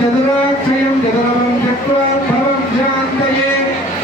చతురాక్షయం చతురవం చక్రోద్భవం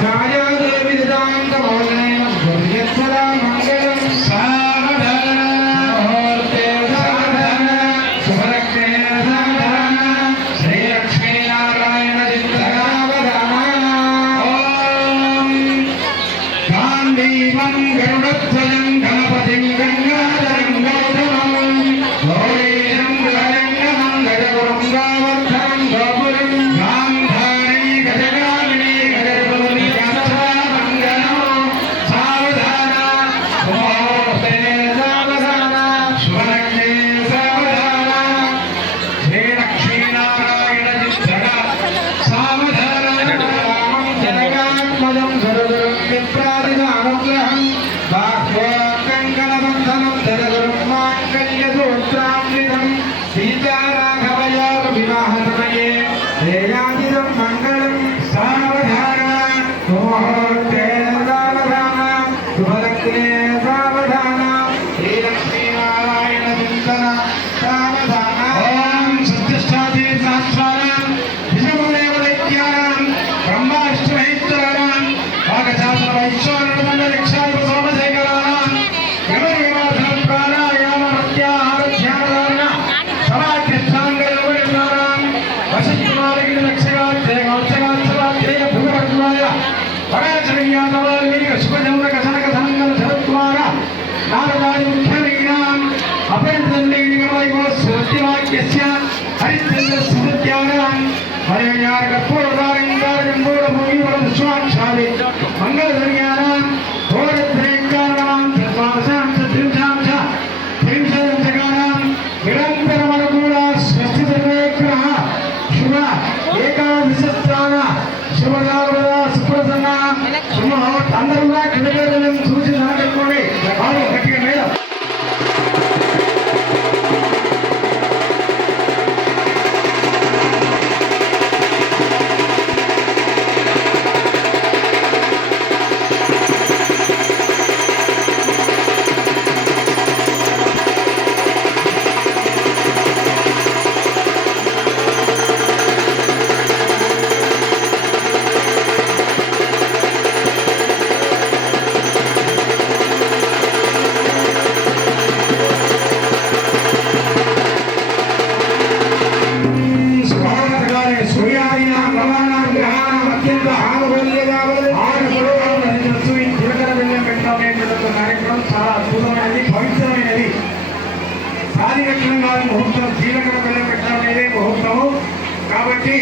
ఛాయాదేవి నిదాంతమౌనయం దుర్యచ్చరా మంగళం సావధాన ముహూర్తే సావధాన శుభలగ్నే సావధాన శ్రీలక్ష్మీనారాయణ ఓం గాంధీవం గరుడధ్వజం శుభలగ్నే సావధాన శ్రీలక్ష్మీనారాయణ చింతన సావధాన ఓం సత్యష్టాది సహస్రాణం విషమదేవ దైత్యానాం బ్రహ్మాష్టమహేశ్వరాణం భాగశాస్త్ర వైశ్వానర మండలిక్షాయ సోమశేఖరాణం ప్రాణాయామ ప్రత్యాహార ధ్యానధారణ సమాధ్యస్థాంగయోగనారాం వశిష్ఠమాలగిరి స్మృతివాక్యస్య హరిచంద్ర స్మృత్యానాం హరియార కర్పూరదారింగార జంబూర భూమి వర పుష్పాక్షాది మంగళ ధర్యానాం ఘోరత్రేకారణాం చత్వారసాం చత్రింశాం చ త్రింశదంశకానాం నిరంతరమనుకూల స్వస్తి సర్వేగ్రహ శుభ ఏకాదశస్త్రాన శుభదారుడ సుప్రసన్న శుభ అందరూ కూడా కృతజ్ఞతలను చూసి నడకండి బాగా గట్టిగా ముహూర్తం జీలకర్ర బెల్లం పెట్టాలనేదే ముహూర్తము కాబట్టి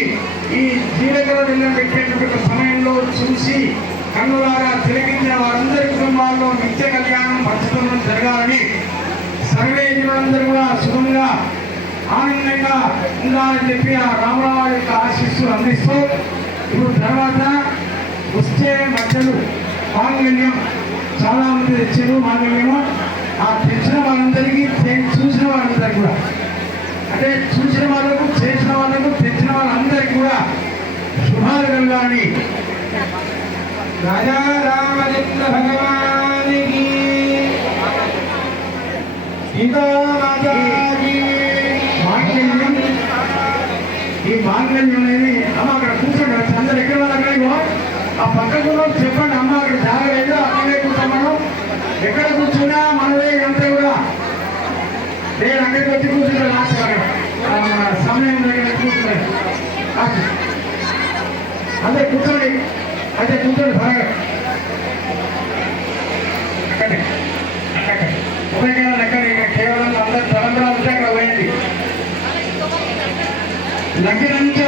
ఈ జీలకర్ర బెల్లం పెట్టేటువంటి సమయంలో చూసి కన్నులారా తిలకించిన వారందరి కుటుంబాల్లో నిత్య కళ్యాణం పంచతం జరగాలని సర్వే జీవులందరూ కూడా సుఖంగా ఆనందంగా ఉండాలని చెప్పి ఆ రామరావు యొక్క ఆశీస్సులు అందిస్తూ ఇప్పుడు తర్వాత వస్తే మధ్యలు మాంగళ్యం చాలా మంది తెచ్చారు మాంగళ్యము. ఆ తెచ్చిన వాళ్ళందరికీ చూసిన వాళ్ళందరికీ కూడా. అంటే చూసిన వాళ్ళకు చేసిన వాళ్ళకు తెచ్చిన వాళ్ళందరికీ కూడా శుభాలు కలగాలని రాజా రామచంద్ర భగవానికి. సీతామాతాకి మాంగళ్యం. ఈ మాంగళ్యం అనేది అమ్మ అక్కడ కూర్చోండి అందరు ఎక్కడ వాళ్ళు అక్కడ ఆ పక్కకు చెప్పండి అమ్మ అక్కడ జాగలేదు అక్కడే కూర్చోం మనం ఎక్కడ కూర్చున్నా మనదే అంతా కూడా నేను అక్కడికి వచ్చి కూర్చుంటాను లాస్ట్ మన సమయం దగ్గర కూర్చున్నాను అదే కూర్చోండి. అయితే కూర్చోండి బాగా ఉపయోగాలు ఎక్కడ ఇక్కడ కేవలం అందరు తలంబరాలు ఉంటే అక్కడ పోయింది. నుంచి